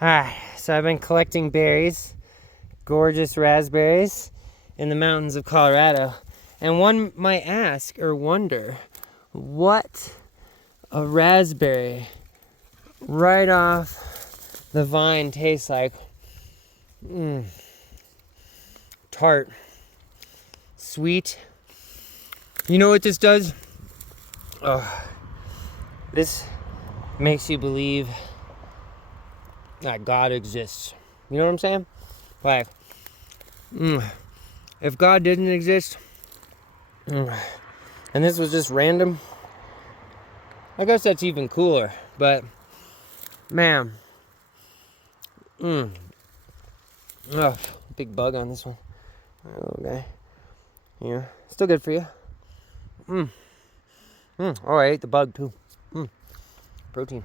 So I've been collecting berries, gorgeous raspberries, in the mountains of Colorado. And one might ask or wonder what a raspberry right off the vine tastes like. Tart, sweet. You know what this does? This makes you believe that God exists. You know what I'm saying? Like, if God didn't exist, and this was just random, I guess that's even cooler. But, man, big bug on this one. Little guy. Yeah, still good for you. Oh, I ate the bug too. Protein.